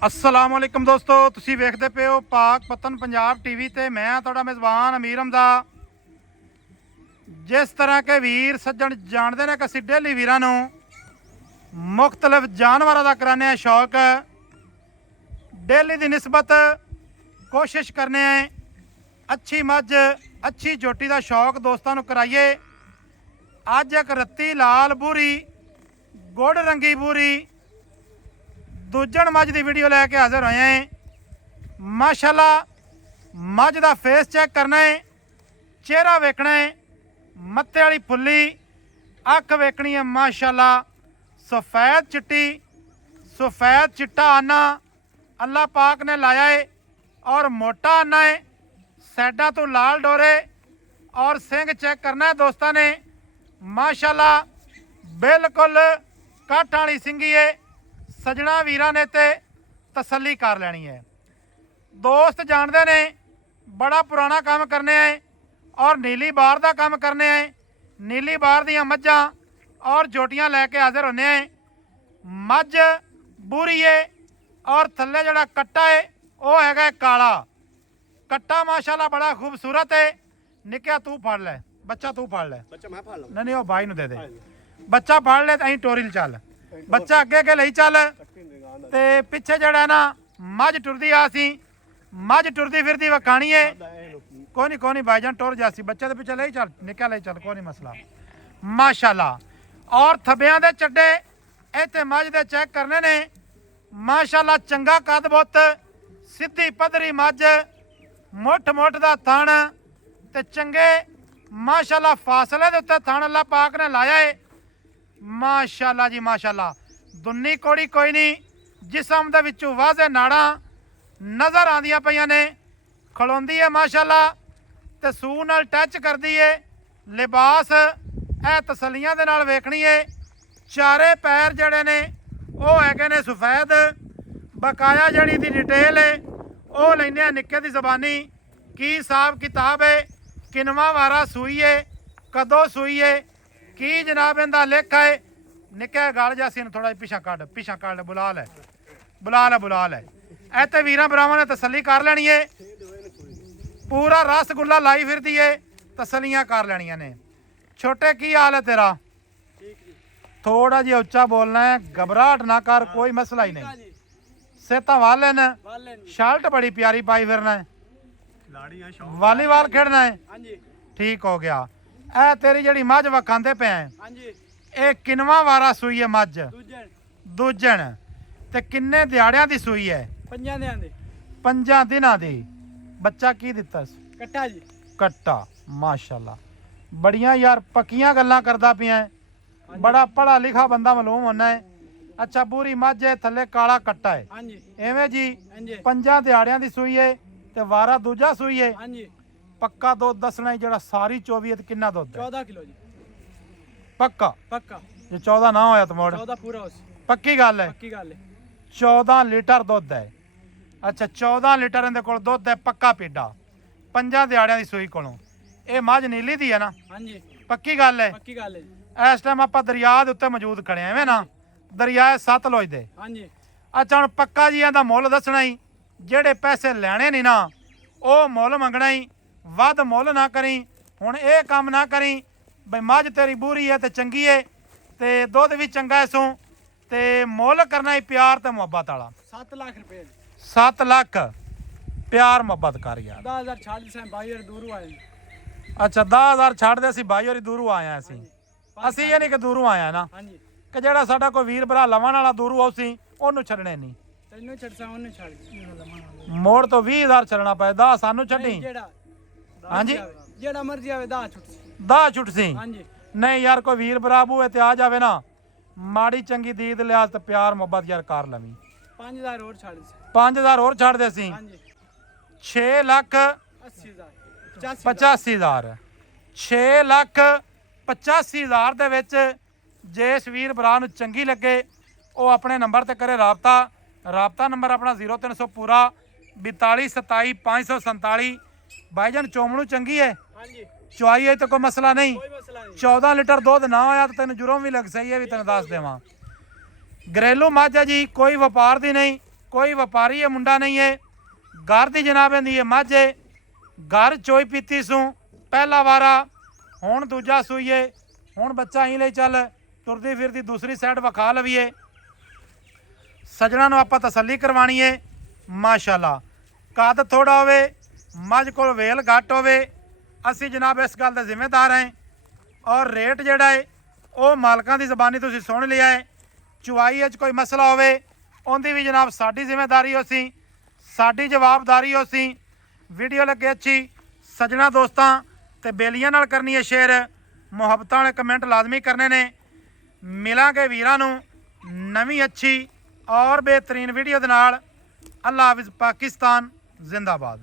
अस्सलाम वालेकुम दोस्तों, तुसी वेखदे पे हो पाक पतन पंजाब टीवी ते मैं तुहाडा मेज़बान अमीर हमदा। जिस तरह के वीर सज्जण जानते हैं कि असीं डेली वीरां नूं मुख्तलिफ जानवरों का कराने शौक, डेली की निस्बत कोशिश करने अच्छी मझ अच्छी झोटी का शौक दोस्तों नूं कराइए। अज एक रत्ती लाल बूरी गुड़ रंगी बूरी दूजण मझ की वीडियो लैके हाजिर होए हैं। माशाल्लाह मझ का फेस चेक करना है, चेहरा वेखना है, मत्थे वाली फुल्ली अख वेखनी है। माशाल्लाह सफ़ैद चिट्टी सफ़ैद चिट्टा आना अल्लाह पाक ने लाया है और मोटा आना है। सैडा तो लाल डोरे और सिंग चेक करना है दोस्तों ने। माशाल्लाह बिल्कुल कट वाली सिंगी है। सजना वीरां ने ते तसल्ली कर लैनी है। दोस्त जानते ने बड़ा पुराना काम करने हैं और नीली बार का काम करने हैं। नीली बार दियां मझां और झोटियां लैके हाजिर होने हैं। मझ बूरी है और थल्ले जड़ा कट्टा है वह है काला कट्टा। माशाल्लाह बड़ा खूबसूरत है। निक्या तू फड़ लै, बच्चा तू फड़ लै। नहीं नहीं, भाई नूं दे दे। बच्चा फड़ ले तो अं टोरी चल, बच्चा अगे के ਲਈ चल ते पिछे जड़ा ना मझ टुरदी आ सी। मझ टुरदी फिरदी वखाणी है। कोई नहीं भाईजान टुर जासी, बच्चे के पिछे ले चल, निक्या ले चल, कोई नहीं मसला। माशाल्लाह और थब्बियां दे चड्डे इत्थे मझ दे चेक करने ने। माशाल्लाह चंगा कद बुत, सीधी पधरी मझ, मुठ दा थण ते चंगे माशाल्लाह फासले दे उत्ते थण अल्लाह पाक ने लाया है। माशाल्लाह जी माशाल्लाह दुन्नी कोड़ी कोई नहीं, जिसम दे विचों वाजे नाड़ा नज़र आंदियां पईयां ने। खलोंदी है माशाल्लाह ते सूह नाल टच करदी है। लिबास ए तसलियां दे नाल वेखनी है। चारे पैर जड़े ने वो हैगे ने सफेद। बकाया जड़ी दी डिटेल है वो लैने निक्के दी जबानी की हिसाब किताब है, किनवा वारा सूई है, कदों सूई है, की जनाब इनका लेखा है। निक्के गल जासी थोड़ा पिछा कढ़ बुला लै। इत्थे वीरां भरावां ने तसल्ली कर लैनी है। पूरा रसगुल्ला लाई फिरदी है, तसलियां कर लैनियां ने। छोटे की हाल है तेरा? थोड़ा जी उच्चा बोलना है, घबराहट ना कर, कोई मसला ही नहीं। सेहतां वाले न, शर्ट बड़ी प्यारी पाई फिरना है, वालीबाल खेडना है, ठीक हो गया। ए तेरी जड़ी मझ वखांदे पे ए किनवा वारा सूई है मझ? दूजण। ते किन्ने दिहाड़ियां दी सूई है? 5 दिनां दी। बच्चा की दिता? कट्टा जी। कट्टा। माशाल्लाह बड़ियां यार पक्कियां गल्लां करदा पिया। बड़ा पढ़ा लिखा बंदा मालूम होना है। अच्छा बूरी मझ है, थल्ले काला कट्टा है, एवें जी 5 दिहाड़ियां दी सूई है ते वारा दूजा सूई है। पक्का दुध दसना जरा सारी 24 किन्ना दुध? 14 किलो जी। पक्का जे 14 ना होया तो मोड़ 14 पूरा पक्की गल है। 14 लीटर दुध है। अच्छा 14 लीटर इहदे कोल दुध है, पक्का पेडा। 5 दिहाड़ियां दी सूई कोलों। ये मझ नीली दी है ना? पक्की गल है। इस टाइम आप दरिया के उत्ते मौजूद खड़े हैं ना, दरिया सतलुज दे। अच्छा हुण पक्का जी इहदा मुल दसना ही, जेड़े पैसे लैने नहीं ना वो मुल मंगना ही। वध मुल ना करी। हुण ये काम ना करी बई मझ तेरी बूरी है तो चंगी है ते दुध भी चंगा है सो ते मुल करना ही प्यार ते मुहब्बत वाला। 7 लाख रुपए। 7 लाख प्यार मुहब्बत कर यार। 10,000 छाड़ दे भाई और दूरों आए। अच्छा 10,000 छाड़ दे सी भाई और दूरों आए असी। असी ये नहीं कि दूरों आया ना कि जेड़ा साडा कोई वीर भरा लवन वाला दूरों आउसी ओनू छड़ने नहीं। तैनू छड़सा ओनू छड़ मोड़ तो 20,000 छड़ना पे। 10 सानू छड़ी। हाँ जी जेड़ा मर्जी आवे 10 छुट सी। नहीं यार कोई वीर बराबू है ते आ जावे ना, माड़ी चंगी दीद लिहाज ते प्यार मुहब्बत यार कर लवी। 5,000 और छाड़ दे। 5,000 और छाड़ दे सी। 6 लाख 85,000। 6 लाख 85,000 दे विच जिस वीर भरा नूं चंगी लगे वो अपने नंबर ते करे राबता नंबर अपना 0300 पूरा 42 27 547। भाईजान चोमनू चंगी है, चुआई है तो कोई मसला नहीं। 14 लीटर दुध ना होया तो तेन जुर्म भी लग सही है, भी तेन दस देवां। घरेलू मझ है जी, कोई व्यापार दी नहीं, कोई व्यापारी है मुंडा नहीं है। घर की जनाब इहदी है मझ है, घर चोई पीती सूं पहला वारा, हुण दूजा सूईए, हुण बच्चा ही ले चल तुरदी फिरदी दूसरी साइड विखा लवीए। सजना नूं आपां तसल्ली करवानी है। माशाअल्लाह कद थोड़ा होवे, मझ कोल वेल घट होवे, असी जनाब इस गल दे जिम्मेदार हैं। और रेट जिहड़ा है वो मालकां दी ज़बानी तुसीं सुन लिया है। चुवाई च कोई मसला होवे उहदी भी जनाब साडी जिम्मेदारी हो सी, साडी जवाबदारी हो सी। वीडियो लगे अच्छी सजना दोस्तां ते बेलियां नाल करनी है शेयर, मुहब्बतां वाले कमेंट लाजमी करने ने। मिलांगे वीरां नूं नवीं अच्छी और बेहतरीन वीडियो दे नाल। अल्लाह हाफिज़। पाकिस्तान जिंदाबाद।